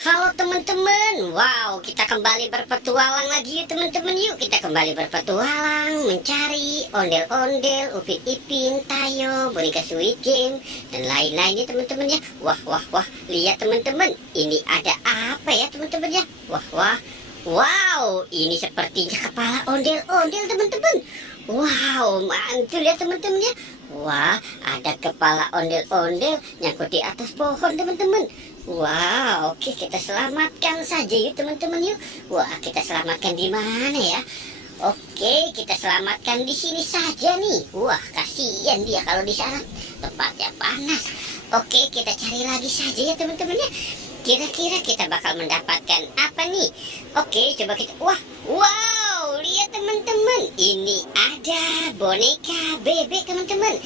Halo teman-teman, wow kita kembali berpetualang lagi teman-teman. Yuk kita kembali berpetualang mencari ondel-ondel, Upin Ipin, Tayo, boneka Squid Game dan lain-lainnya teman-teman ya. Wah, lihat teman-teman, ini ada apa ya teman-teman ya. Wow, ini sepertinya kepala ondel-ondel teman-teman. Wow, mantul ya teman-teman ya. Wah, ada kepala ondel-ondel nyangkut di atas pohon teman-teman. Wow, oke kita selamatkan saja yuk teman-teman yuk. Wah, kita selamatkan di mana ya? Oke, kita selamatkan di sini saja nih. Wah, kasihan dia kalau di sana tempatnya panas. Oke, kita cari lagi saja ya teman-teman ya. Kira-kira kita bakal mendapatkan apa nih? Oke, coba kita. Wow, lihat teman-teman. Ini ada boneka bebek teman-teman.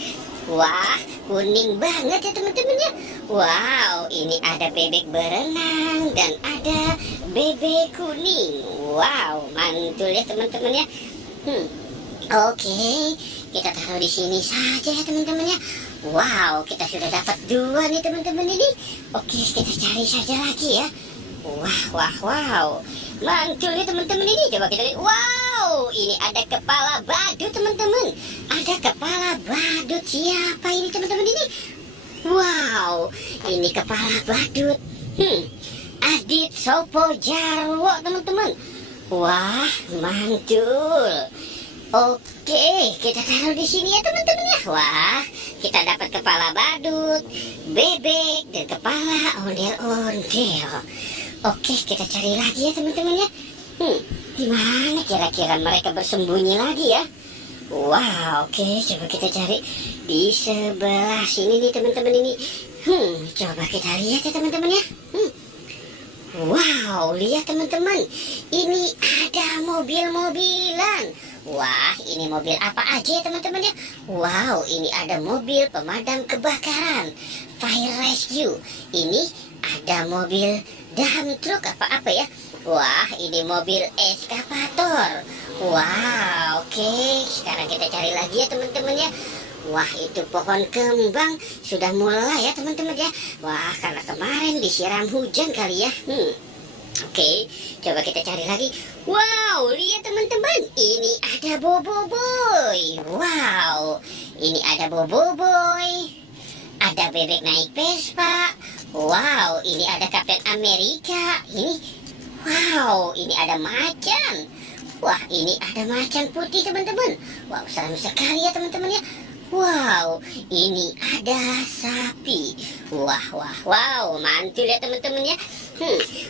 Wah, kuning banget ya teman-teman ya. Wow, ini ada bebek berenang dan ada bebek kuning. Wow, mantul ya teman-teman ya. Oke, kita taruh di sini saja ya teman-teman ya. Wow, kita sudah dapat dua nih teman-teman ini. Oke, kita cari saja lagi ya. Wow, mantul ya teman-teman ini. Coba kita lihat. Wow, ini ada kepala badut teman-teman. Ada kepala badut. Siapa ini teman-teman ini? Wow, ini kepala badut. Adit Sopo Jarwo teman-teman. Wah, mantul. Oke, kita taruh di sini ya teman-teman ya. Wah, kita dapat kepala badut, bebek, dan kepala ondel-ondel. Oke, kita cari lagi ya teman-teman ya. Di mana kira-kira mereka bersembunyi lagi ya? Wow, oke, coba kita cari di sebelah sini nih teman-teman ini. Coba kita lihat ya teman-teman ya. Wow, lihat teman-teman. Ini ada mobil-mobilan. Wah, ini mobil apa aja ya teman-teman ya? Wow, ini ada mobil pemadam kebakaran, fire rescue. Ini ada mobil dump truck apa-apa ya? Wah, ini mobil eskavator. Wow, oke. Sekarang kita cari lagi ya teman-teman ya. Wah, itu pohon kembang sudah mulai ya teman-teman ya. Wah, karena kemarin disiram hujan kali ya. Oke, coba kita cari lagi. Wow, lihat teman-teman, ini ada Boboiboy. Wow, ini ada Boboiboy. Ada bebek naik Vespa. Wow, ini ada Kapten Amerika. Wow, ini ada macan. Wah, ini ada macan putih teman-teman. Wow, seram sekali ya teman-teman ya. Wow, ini ada sapi. Wow, mantul ya teman-teman ya.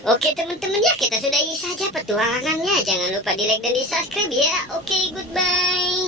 Oke teman-teman ya, kita sudahi saja petualangannya. Jangan lupa di like dan di subscribe ya. Oke, goodbye.